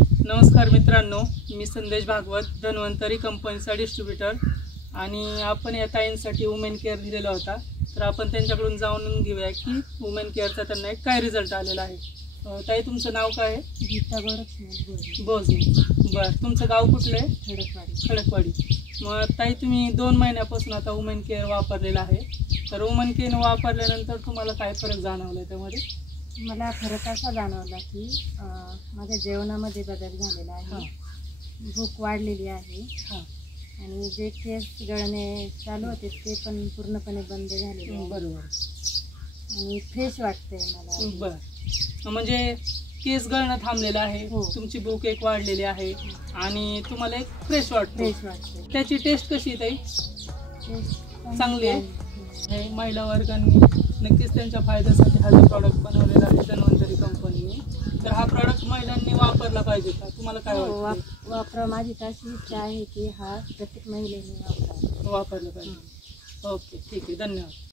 नमस्कार मित्रांनो, मी संदेश भागवत, धन्वंतरी कंपनीचा डिस्ट्रीब्युटर. आणि आपण या ताईंसाठी वुमेन केअर दिलेला होता. तर आपण त्यांच्याकडून जाणून घेऊया की वुमेन केअरचा त्यांना एक काय रिझल्ट आलेला आहे. ताई, तुमचं नाव काय आहे? गीता गोरक्षनाथ बोजने. बरं, तुमचं गाव कुठलं आहे? खडकवाडी. खडकवाडी. मग ताई, तुम्ही 2 महिन्यापासून आता वुमेन केअर वापरलेला आहे. तर वुमेन केअर वापरल्यानंतर तुम्हाला काय फरक जाणवला त्यामध्ये? मला फरक असा जाणवला की माझ्या जेवणामध्ये बदल झालेला आहे. भूक वाढलेली आहे आणि जे केस गळणे चालू होते ते पण पूर्णपणे बंद झालेले आहे. बरोबर. आणि फ्रेश वाटतंय मला. बरं, म्हणजे केस गळणं थांबलेलं आहे, तुमची भूक एक वाढलेली आहे आणि तुम्हाला एक फ्रेश वाटते. त्याची टेस्ट कशी आहे ताई? चांगली आहे. हे महिला वर्गांनी नक्कीच त्यांच्या फायद्यासाठी हा जो प्रॉडक्ट बनवलेला आहे धन्वंतरी कंपनीने, तर हा प्रॉडक्ट महिलांनी वापरला पाहिजे का? तुम्हाला काय वाटतं? वापरा. माझी अशी इच्छा आहे की हा प्रत्येक महिलेने वापरावा. वापरलं पाहिजे. ओके, ठीक आहे, धन्यवाद.